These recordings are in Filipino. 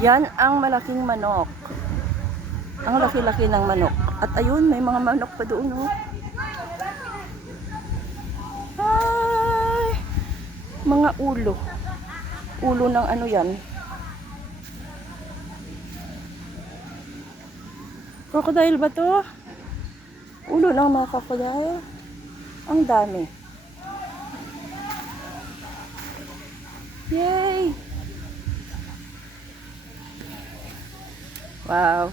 Yan ang malaking manok. Ang laki-laki ng manok. At ayun, may mga manok pa doon, oh. Ay, mga ulo. Ulo ng ano yan? Crocodile ba to? Ulo ng mga crocodile. Ang dami. Yay! Wow.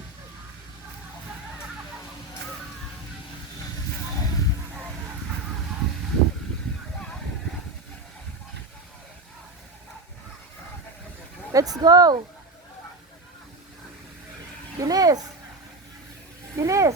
Let's go! Bilis! Bilis!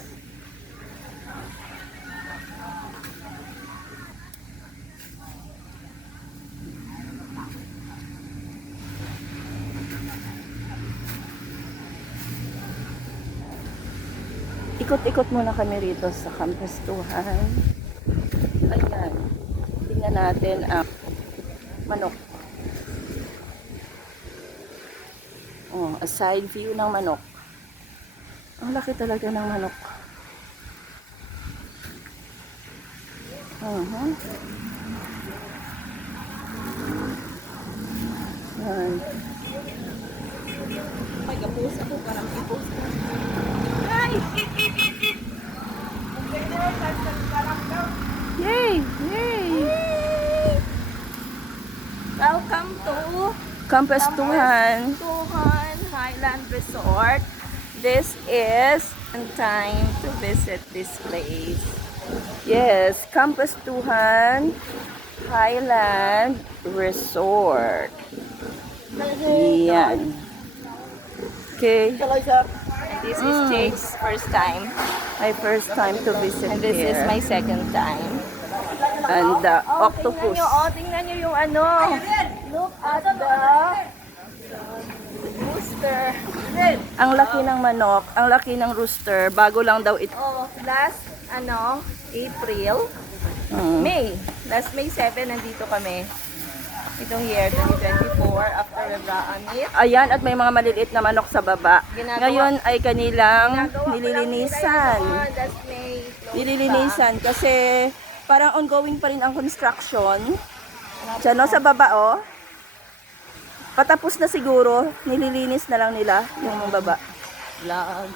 Ikot-ikot muna kami rito sa Kampestuhan. Ayan. Tingnan natin ang manok. Oh, a side view ng manok. Ang laki talaga ng manok. Yan. Ay, kapos ako. Parang ipos ko. Ay! Yay! Yay! Welcome to Kampestuhan. Kampestuhan Highland Resort. This is time to visit this place. Yes, Kampestuhan Highland Resort. Yan. Okay. This is Jake's first time. My first time to visit And this here. is my second time. And the octopus. Tingnan nyo yung ano. Look at the rooster. Ang laki ng manok, ang laki ng rooster. Bago lang daw ito. Oh, last April, May. Last May 7 nandito kami. Itong year 2024 after Rebraan it. Ayan, at may mga maliliit na manok sa baba. Ginagawa- Ngayon ay kanilang Nagawa ko lang nililinisan. nila yun. Last May. close Nililinisan kasi parang ongoing pa rin ang construction. Diyan, no, sa baba, oh. Patapos na siguro, nililinis na lang nila yung baba. Vlog.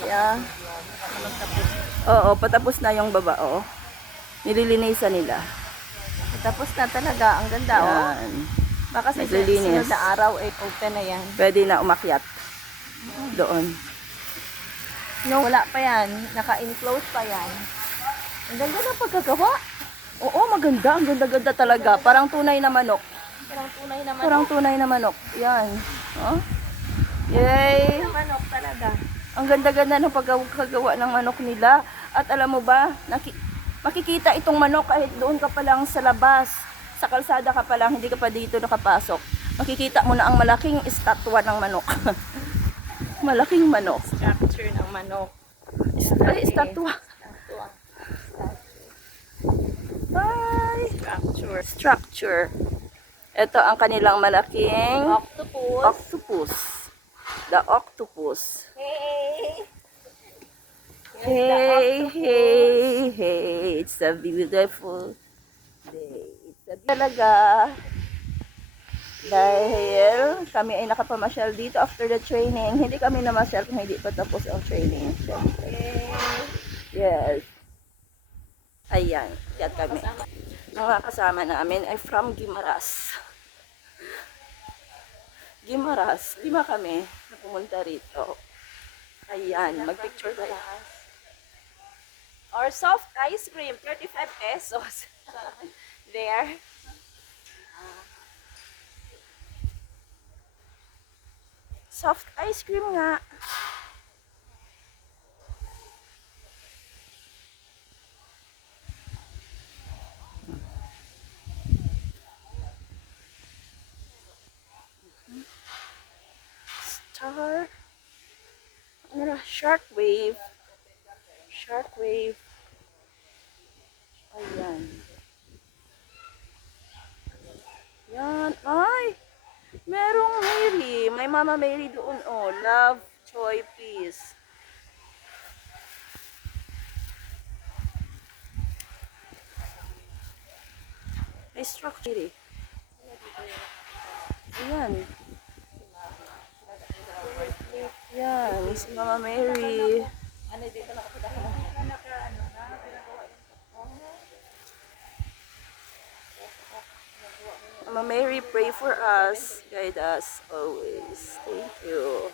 Yeah. Oo, patapos na yung baba, oh. Nililinisan nila. Tapos na talaga. Ang ganda, oh. Yan. Baka sa Naglilinis. sunod na araw, ay open na yan. Pwede na umakyat doon. No, wala pa yan. Naka-enclose pa yan. Ang ganda ng pagkagawa. Oo, maganda. Ang ganda-ganda talaga. Parang tunay na manok. Parang tunay naman. Parang tunay na manok. Yan. Oh. Yay! Manok talaga. Ang ganda-ganda ng pagkagawa ng manok nila. At alam mo ba, makikita itong manok kahit doon ka pa lang sa labas. Sa kalsada ka pa lang, hindi ka pa dito nakapasok. Makikita mo na ang malaking estatwa ng manok. Malaking manok. Structure ng manok. Ay, estatwa. Ay, Structure. structure. Ito ang kanilang malaking Octopus. octopus. The octopus. Hey! Hey, hey, hey, it's a beautiful day. Talaga, dahil kami ay nakapamasyal dito after the training. Hindi kami namasyal kung hindi pa tapos ang training. Siyempre. Yes. Ayan, kaya kami. Ang mga kasama namin ay from Guimaras. Guimaras, 5 kami na pumunta rito. Ayan, magpicture tayo. Or soft ice cream, 35 pesos. There. Soft ice cream nga. Star. Ano na? Shark wave. Shark wave. Mama Mary doon, oh. Love, joy, peace. May structure eh. Ayan. Yan, si Mama Mary. Ano dito nakapunta ka Mama Mary, pray for us. Guide us always. Thank you.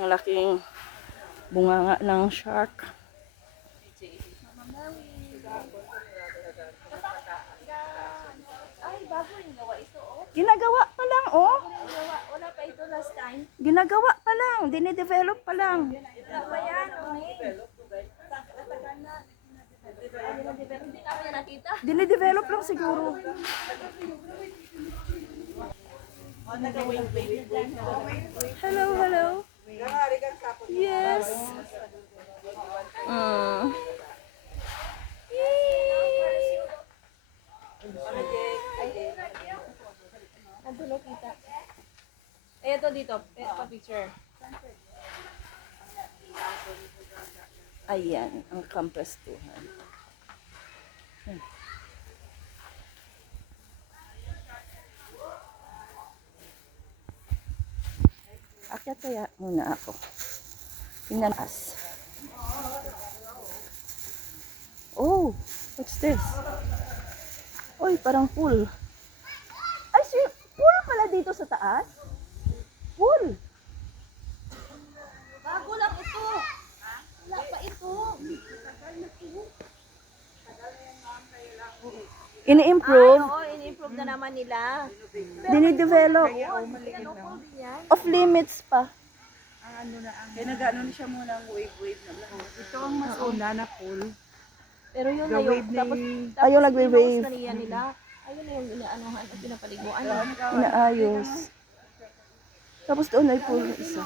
Ang laking bunganga ng shark. Ay, bago yung gawa ito, oh. Ginagawa pa lang, oh. Wala pa ito last time. Ginagawa pa lang. Dinidevelop pa lang. Wala pa yan, May. Hindi namin nakita. Dinidevelop lang siguro. Hello, hello. Yes. Ando na kita. Eh, ito dito. Pa picture. Ayan, ang kamprestuhan. Akyat kaya muna ako. Tingnan us. Oh, what's this? Oy, parang pool. Ay, pool pala dito sa taas? Pool. Bago lang ito. Wala pa ito. Ini-improve. Oo, in-improve na naman nila. Dinidevelop. Off limits pa. Kaya nag-ano siya muna ang wave na lang. Ito ang mas una na pool. Pero yun The na wave yung, ni... tapos Ayaw nagwe-wave. pinost na niya nila. Ayun na yung inaanuhan at pinapaliguan. Inaayos. Tapos doon ay pool isa.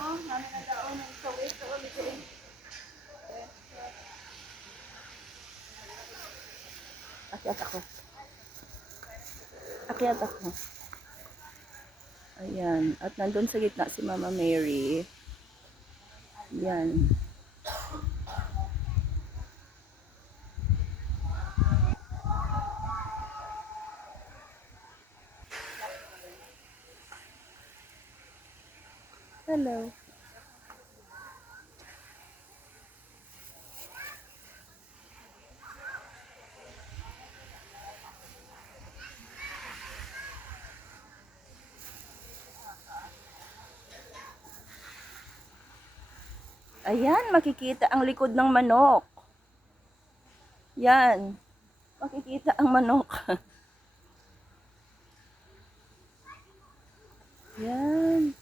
Akyat ako. Akyat ako. Ayan. At nandun sa gitna si Mama Mary. Yan. Hello. Ayan, makikita ang likod ng manok. Yan. Makikita ang manok. Yan.